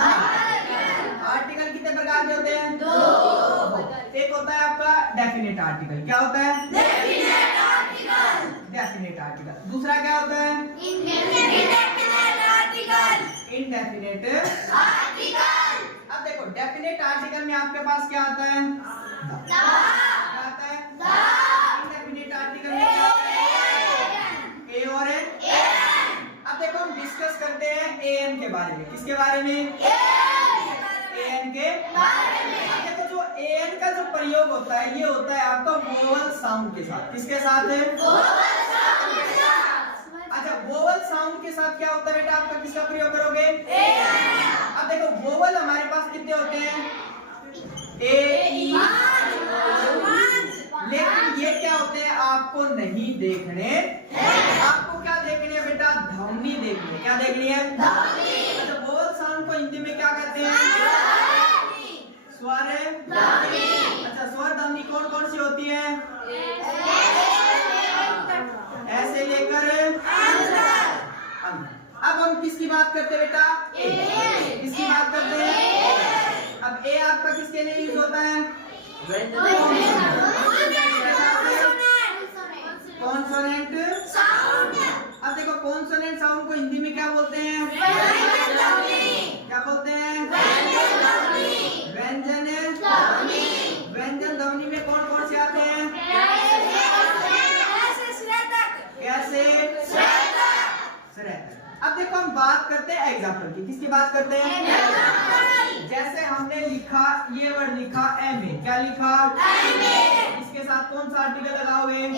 Article कितने प्रकार के होते हैं? दो। एक होता है आपका डेफिनेट आर्टिकल। क्या होता है? Definite article. Definite article. दूसरा क्या होता है? Indefinite article. Indefinite article. अब देखो डेफिनेट आर्टिकल में आपके पास क्या आता है? क्या आता है? इंडेफिनेट आर्टिकल में क्या आता है? ए और एन। अब देखो हम डिस्कस करते हैं एन के बारे में। किसके बारे में? एन के बारे में। अब देखो जो एन का जो प्रयोग होता है ये होता है आपका वोवल साउंड के साथ। किसके साथ है? वोवल साउंड के साथ। अच्छा वोवल साउंड के साथ क्या होता है बेटा आपका? किसका प्रयोग करोगे? अब देखो वोवल हमारे पास कितने होते हैं? ए ई। लेकिन ये क्या होते हैं आपको नहीं देखने। आपको क्या देखनी है बेटा? ध्वनि देखनी है। क्या देखनी है? ध्वनि। अच्छा वोवल साउंड को हिंदी में क्या कहते हैं? स्वर ध्वनि। अच्छा स्वर ध्वनि कौन कौन सी होती है? ऐसे लेकर अब हम किसकी बात करते हैं बेटा? किसकी बात करते हैं? अब ए आपका किसके लिए यूज होता है? Consonant sound. अब देखो कॉन्सोनेंट साउंड को हिंदी में क्या बोलते हैं? क्या बोलते हैं? व्यंजन ध्वनि। व्यंजन ध्वनि में कौन कौन से आते हैं? कैसे? अब देखो हम बात करते हैं एग्जाम्पल की। किसकी बात करते हैं? जैसे हमने लिखा ये वर्ड लिखा एम ए। क्या लिखा? इसके साथ कौन सा आर्टिकल लगाओगे?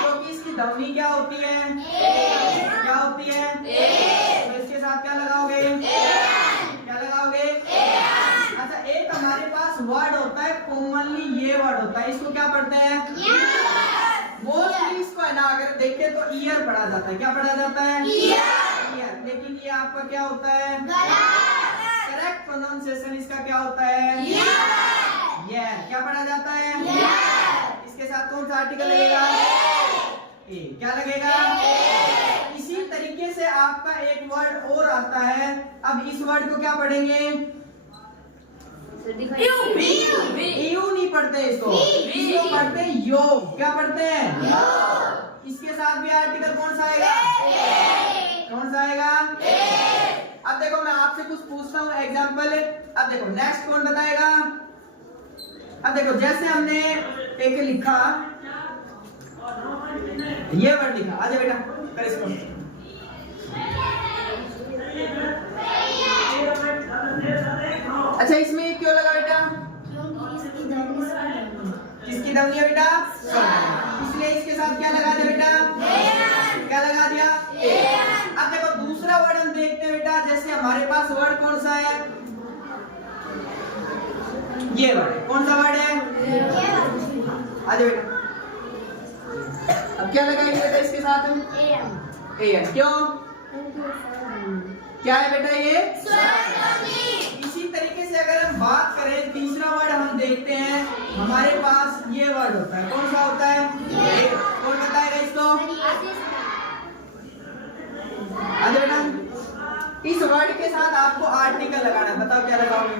क्योंकि इसकी ध्वनि क्या होती है? क्या होती है? तो इसके साथ क्या लगाओगे? क्या लगाओगे? अच्छा एक हमारे पास वर्ड होता है कॉमनली ये वर्ड होता है। इसको क्या पढ़ते हैं? मोस्टली इसको है ना अगर देखें तो ईयर पढ़ा जाता है। क्या पढ़ा जाता है? ईयर। लेकिन ये आपका क्या होता है? करेक्ट प्रोनाउंसिएशन इसका क्या होता है? ये क्या पढ़ा जाता है? इसके साथ कौन सा आर्टिकल लगेगा? ए। क्या लगेगा? इसी तरीके से आपका एक वर्ड और आता है। अब इस वर्ड को क्या पढ़ेंगे? यू नहीं पढ़ते इसको। इसको पढ़ते हैं यो। क्या पढ़ते हैं? इसके साथ भी आर्टिकल कौन सा आएगा? कौन सा आएगा? अब देखो मैं आपसे कुछ पूछता हूँ एग्जाम्पल। अब देखो नेक्स्ट कौन बताएगा? अब देखो जैसे हमने एक लिखा ये वर्ड लिखा। आजा बेटा कर इसको। अच्छा इसमें क्यों लगा बेटा? किसकी ध्वनि है बेटा? इसलिए इसके साथ क्या लगा दिया बेटा? क्या लगा दिया? अब देखो दूसरा वर्ड हम देखते हैं बेटा। जैसे हमारे पास वर्ड कौन सा है? ये वर्ड। कौन सा वर्ड है? आजा बेटा। अब क्या लगाएंगे बेटा इसके साथ? एन। क्यों? क्या है बेटा ये? इसी तरीके से अगर हम बात करें तीसरा वर्ड हम देखते हैं हमारे पास ये वर्ड होता है। कौन सा होता है? कौन बताएगा इसको? आजा बेटा। इस वर्ड के साथ आपको आर्टिकल लगाना है। बताओ क्या लगाओगे?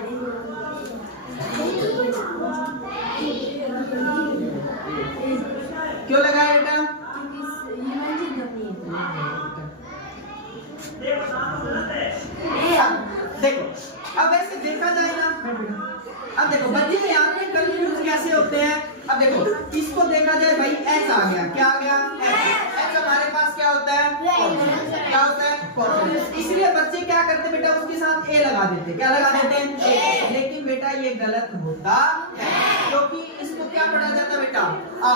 क्यों लगाया बेटा? देखो अब ऐसे देखा जाए ना। अब देखो बच्चे यहाँ पे कंफ्यूज कैसे होते हैं। अब देखो इसको देखा जाए भाई एच आ गया। क्या आ गया? एच हमारे पास क्या होता है? क्या होता है? कॉन्सोनेंट। इसलिए बच्चे क्या करते बेटा उसके साथ ए लगा देते। क्या लगा देते हैं? लेकिन बेटा ये गलत होता है क्योंकि इसको क्या पढ़ा जाता है बेटा? आ।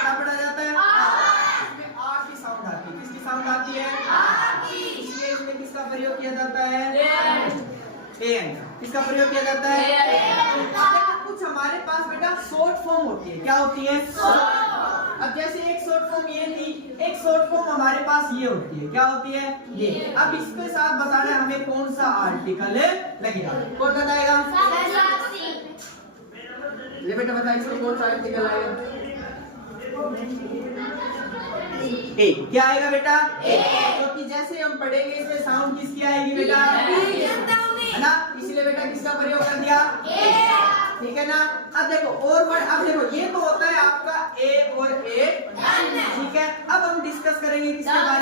क्या पढ़ा जाता है? इसमें आ की साउंड आती है। किसकी साउंड आती है? इसलिए इसमें किसका प्रयोग किया जाता है? एन। किसका प्रयोग किया जाता है? कुछ हमारे पास बेटा शॉर्ट फॉर्म होती है। क्या होती है? अब जैसे एक शॉर्ट फॉर्म ये थी, एक शॉर्ट फॉर्म हमारे पास ये होती है। क्या होती है? ये। अब इसके साथ बताना है हमें कौन सा आर्टिकल लगेगा। कौन बताएगा? ये बेटा बता इसको कौन सा आर्टिकल आएगा? ए। क्या आएगा बेटा? क्योंकि जैसे हम पढ़ेंगे इसमें साउंड किसकी आएगी बेटा? है ना? देखो और वर्ड, अब देखो ये तो होता है आपका ए और ए, ठीक है। अब हम डिस्कस करेंगे किसके बारे